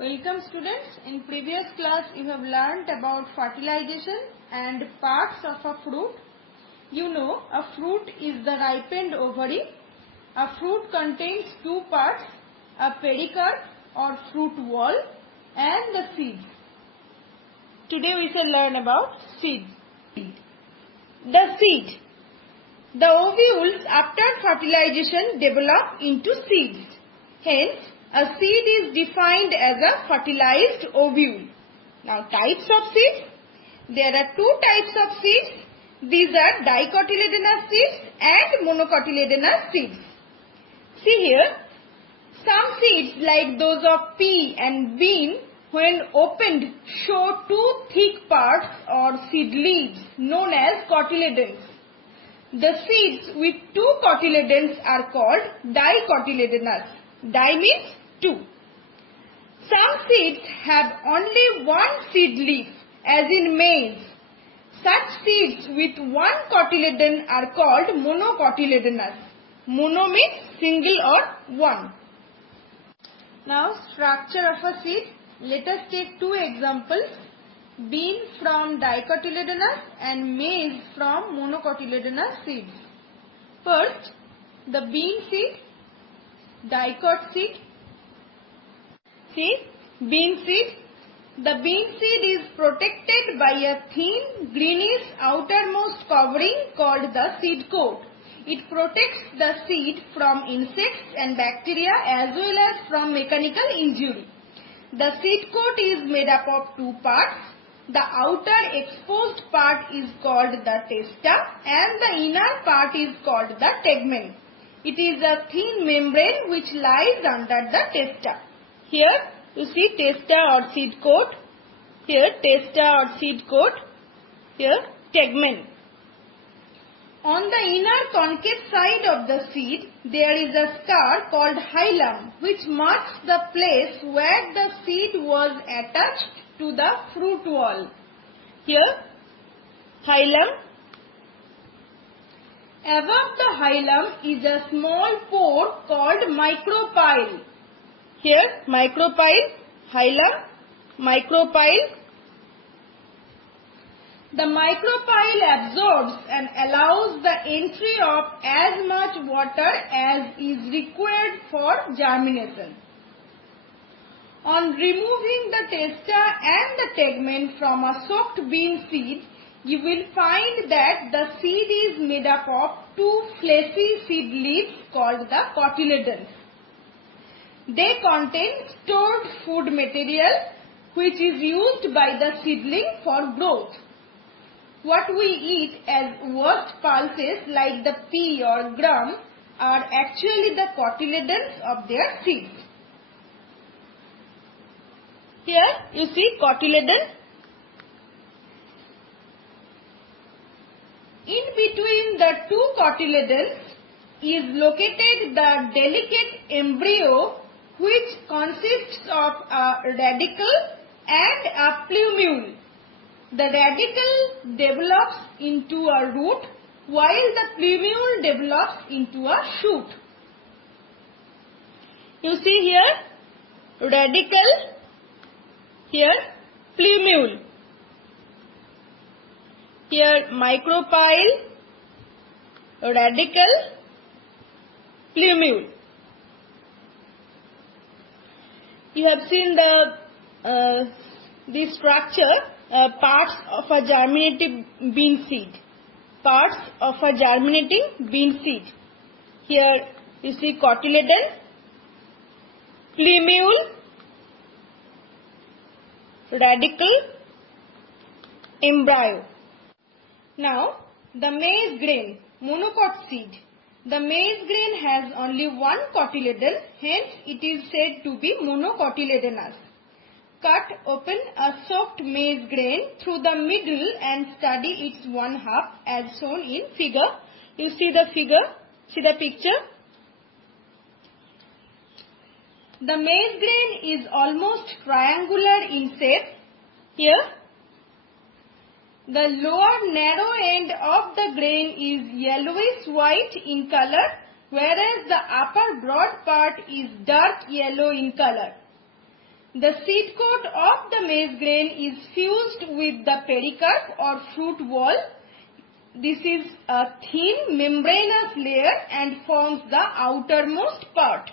Welcome students. In previous class you have learnt about fertilization and parts of a fruit. You know a fruit is the ripened ovary. A fruit contains two parts, a pericarp or fruit wall and the seeds. Today we shall learn about seeds. The seed. The ovules after fertilization develop into seeds. Hence, a seed is defined as a fertilized ovule. Now, types of seeds. There are two types of seeds. These are dicotyledonous seeds and monocotyledonous seeds. See here, some seeds like those of pea and bean, when opened, show two thick parts or seed leaves known as cotyledons. The seeds with two cotyledons are called dicotyledonous. Di means two. Some seeds have only one seed leaf, as in maize. Such seeds with one cotyledon are called monocotyledonous. Mono means single or one. Now, structure of a seed. Let us take two examples. Bean from dicotyledonous and maize from monocotyledonous seeds. First, the bean seed, dicot seed. See, bean seed. The bean seed is protected by a thin greenish outermost covering called the seed coat. It protects the seed from insects and bacteria as well as from mechanical injury. The seed coat is made up of two parts. The outer exposed part is called the testa and the inner part is called the tegmen. It is a thin membrane which lies under the testa. Here you see testa or seed coat. Here testa or seed coat. Here tegmen. On the inner concave side of the seed, there is a scar called hilum which marks the place where the seed was attached to the fruit wall. Here, hilum. Above the hilum is a small pore called micropyle. Here, micropyle, hilum, micropyle. The micropyle absorbs and allows the entry of as much water as is required for germination. On removing the testa and the tegmen from a soaked bean seed, you will find that the seed is made up of two fleshy seed leaves called the cotyledons. They contain stored food material which is used by the seedling for growth. What we eat as worst pulses like the pea or gram are actually the cotyledons of their seeds. Here you see cotyledon. In between the two cotyledons is located the delicate embryo which consists of a radicle and a plumule. The radicle develops into a root while the plumule develops into a shoot. You see here radicle. Here plumule, here micropyle, radicle, plumule. You have seen the structure, parts of a germinating bean seed. Parts of a germinating bean seed. Here you see cotyledon, plumule, radicle, embryo. Now, the maize grain, monocot seed. The maize grain has only one cotyledon, hence it is said to be monocotyledonous. Cut open a soaked maize grain through the middle and study its one half as shown in figure. You see the figure, see the picture. The maize grain is almost triangular in shape. Here, the lower narrow end of the grain is yellowish white in color, whereas the upper broad part is dark yellow in color. The seed coat of the maize grain is fused with the pericarp or fruit wall. This is a thin membranous layer and forms the outermost part.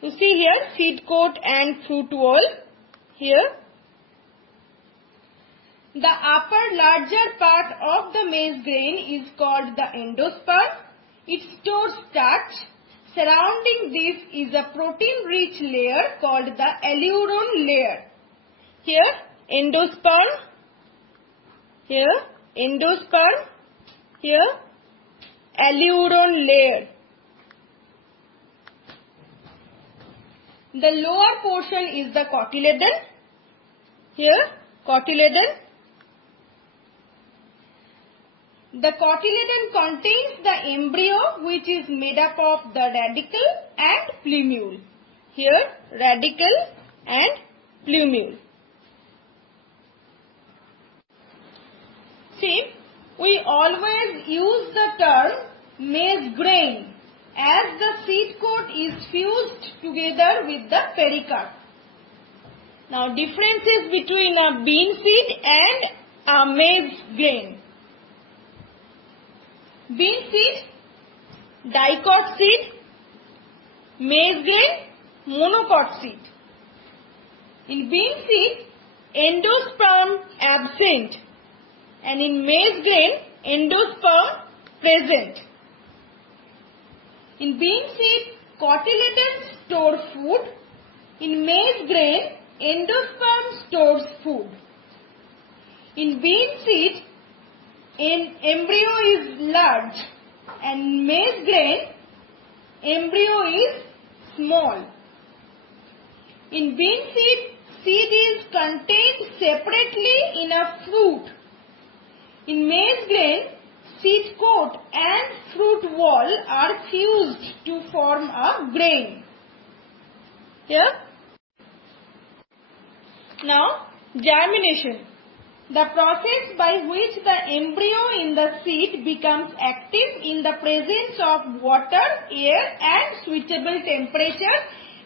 You see here seed coat and fruit wall here. The upper larger part of the maize grain is called the endosperm. It stores starch. Surrounding this is a protein-rich layer called the aleuron layer. Here endosperm, here endosperm, here aleuron layer. The lower portion is the cotyledon. Here cotyledon. The cotyledon contains the embryo, which is made up of the radicle and plumule. Here radicle and plumule. See, we always use the term maize grain as the seed coat is fused together with the pericarp. Now differences between a bean seed and a maize grain. Bean seed, dicot seed, maize grain, monocot seed. In bean seed, endosperm absent, and in maize grain, endosperm present. In bean seed, cotyledon store food. In maize grain, endosperm stores food. In bean seed, embryo is large, and maize grain embryo is small. In bean seed, seed is contained separately in a fruit. In maize grain, seed coat and fruit wall are fused to form a grain. Here. Now, germination. The process by which the embryo in the seed becomes active in the presence of water, air and suitable temperature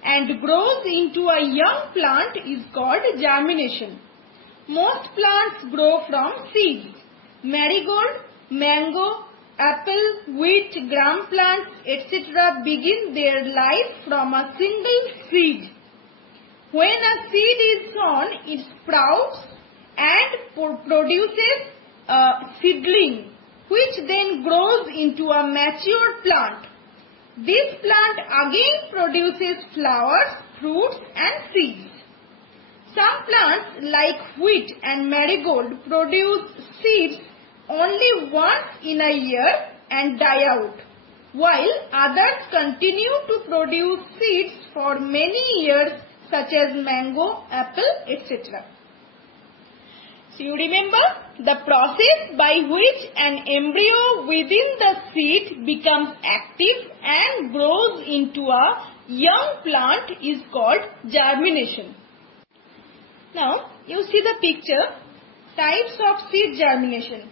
and grows into a young plant is called germination. Most plants grow from seeds. Marigold, mango, apple, wheat, gram plants, etc. begin their life from a single seed. When a seed is sown, it sprouts and produces a seedling, which then grows into a mature plant. This plant again produces flowers, fruits and seeds. Some plants like wheat and marigold produce seeds only once in a year and die out, while others continue to produce seeds for many years, such as mango, apple, etc. So you remember the process by which an embryo within the seed becomes active and grows into a young plant is called germination. Now you see the picture, types of seed germination.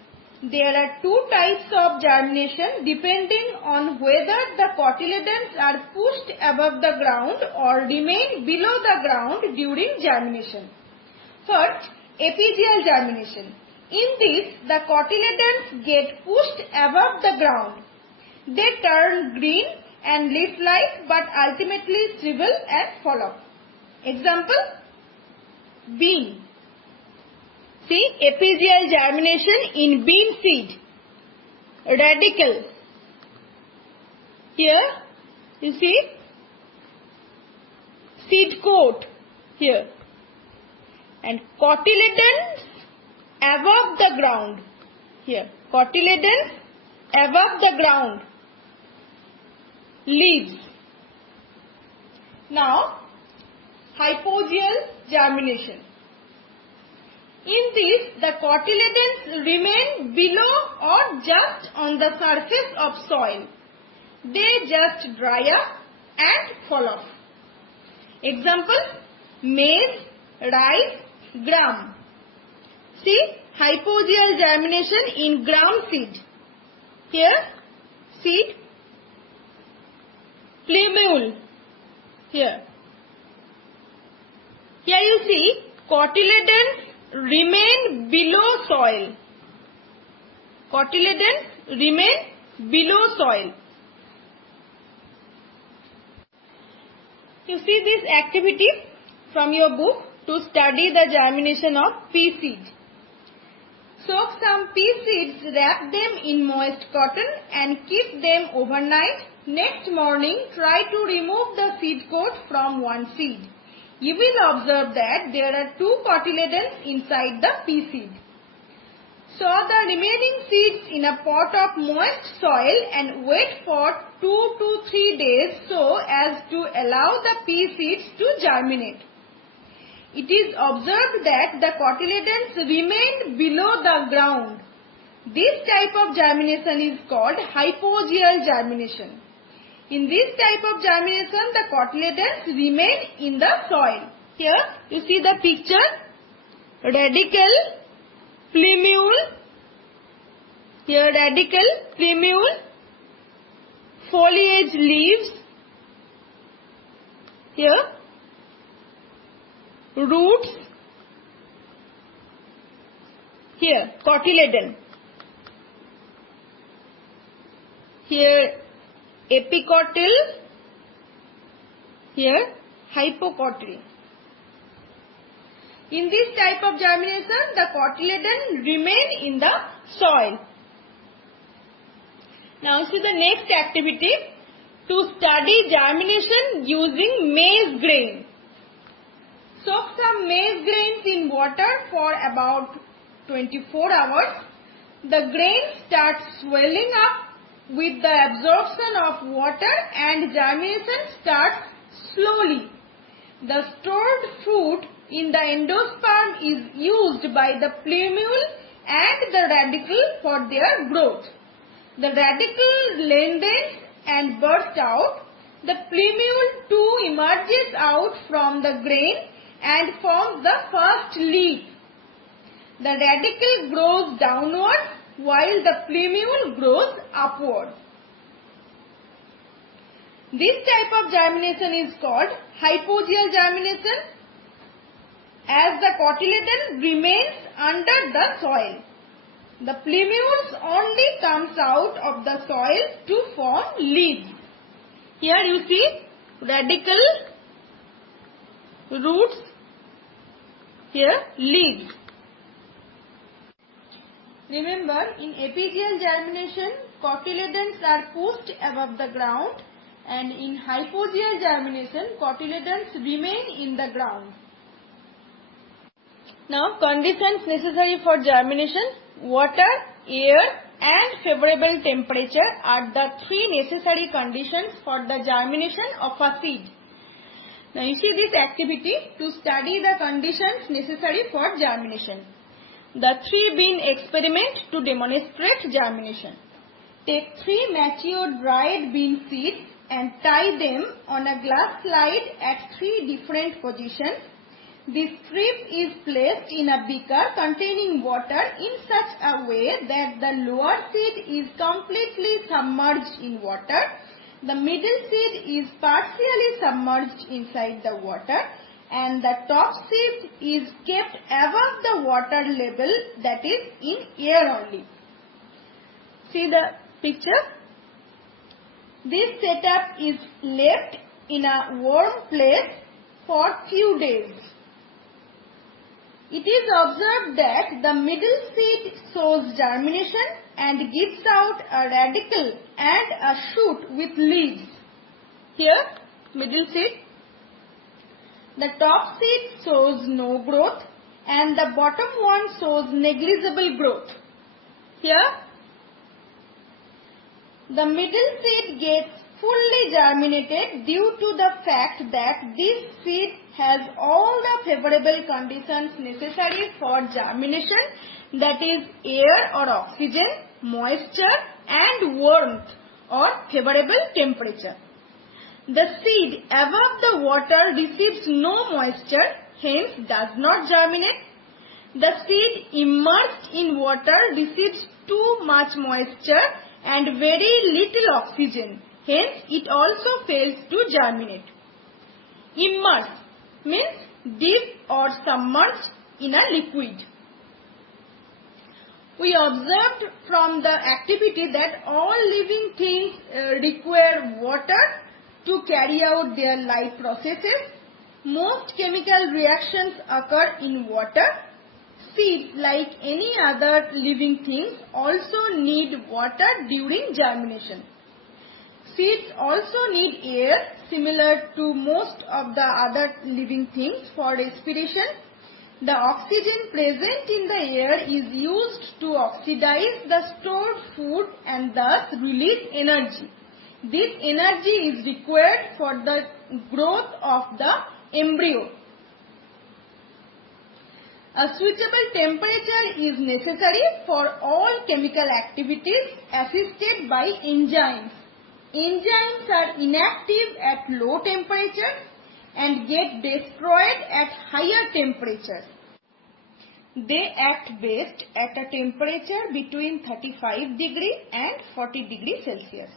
There are two types of germination depending on whether the cotyledons are pushed above the ground or remain below the ground during germination. First, apigeal germination. In this, the cotyledons get pushed above the ground. They turn green and leaf-like but ultimately shrivel and fall off. Example, bean. See, apigeal germination in bean seed. Radicle. Here, you see, seed coat here. And cotyledons above the ground. Here, cotyledons above the ground. Leaves. Now, hypogeal germination. In this, the cotyledons remain below or just on the surface of soil. They just dry up and fall off. Example, maize, rice, gram. See, hypogeal germination in gram seed. Here, seed, plumule. Here, Here you see cotyledons remain below soil. Cotyledons remain below soil. You see this activity from your book to study the germination of pea seed. Soak some pea seeds, wrap them in moist cotton and keep them overnight. Next morning, try to remove the seed coat from one seed. You will observe that there are 2 cotyledons inside the pea seed. Sow the remaining seeds in a pot of moist soil and wait for 2 to 3 days so as to allow the pea seeds to germinate. It is observed that the cotyledons remain below the ground. This type of germination is called hypogeal germination. In this type of germination, the cotyledons remain in the soil. Here you see the picture. Radicle, plumule. Here radicle, plumule, foliage leaves. Here roots. Here cotyledon. Here epicotyl. Here hypocotyl. In this type of germination, the cotyledon remain in the soil. Now see the next activity to study germination using maize grain. Soak some maize grains in water for about 24 hours. The grain starts swelling up with the absorption of water and germination starts slowly. The stored food in the endosperm is used by the plumule and the radicle for their growth. The radicle lengthens and bursts out. The plumule too emerges out from the grain and forms the first leaf. The radicle grows downward while the plumule grows upward. This type of germination is called hypogeal germination, as the cotyledon remains under the soil. The plumules only comes out of the soil to form leaves. Here you see radicle, roots, here leaves. Remember, in apigeal germination, cotyledons are pushed above the ground, and in hypogeal germination, cotyledons remain in the ground. Now, conditions necessary for germination: water, air and favorable temperature are the 3 necessary conditions for the germination of a seed. Now, you see this activity to study the conditions necessary for germination. The 3 bean experiment to demonstrate germination. Take 3 mature dried bean seeds and tie them on a glass slide at 3 different positions. This strip is placed in a beaker containing water in such a way that the lower seed is completely submerged in water. The middle seed is partially submerged inside the water, and the top seed is kept above the water level, that is in air only. See the picture. This setup is left in a warm place for few days. It is observed that the middle seed shows germination and gives out a radicle and a shoot with leaves. Here, middle seed. The top seed shows no growth and the bottom one shows negligible growth. Here, the middle seed gets fully germinated due to the fact that this seed has all the favorable conditions necessary for germination, that is air or oxygen, moisture and warmth or favorable temperature. The seed above the water receives no moisture, hence does not germinate. The seed immersed in water receives too much moisture and very little oxygen, hence it also fails to germinate. Immerse means dip are submerged in a liquid. We observed from the activity that all living things require water to carry out their life processes. Most chemical reactions occur in water. Seeds, like any other living things, also need water during germination. Seeds also need air, similar to most of the other living things, for respiration. The oxygen present in the air is used to oxidize the stored food and thus release energy. This energy is required for the growth of the embryo. A suitable temperature is necessary for all chemical activities assisted by enzymes. Enzymes are inactive at low temperatures and get destroyed at higher temperatures. They act best at a temperature between 35 degrees and 40 degrees Celsius.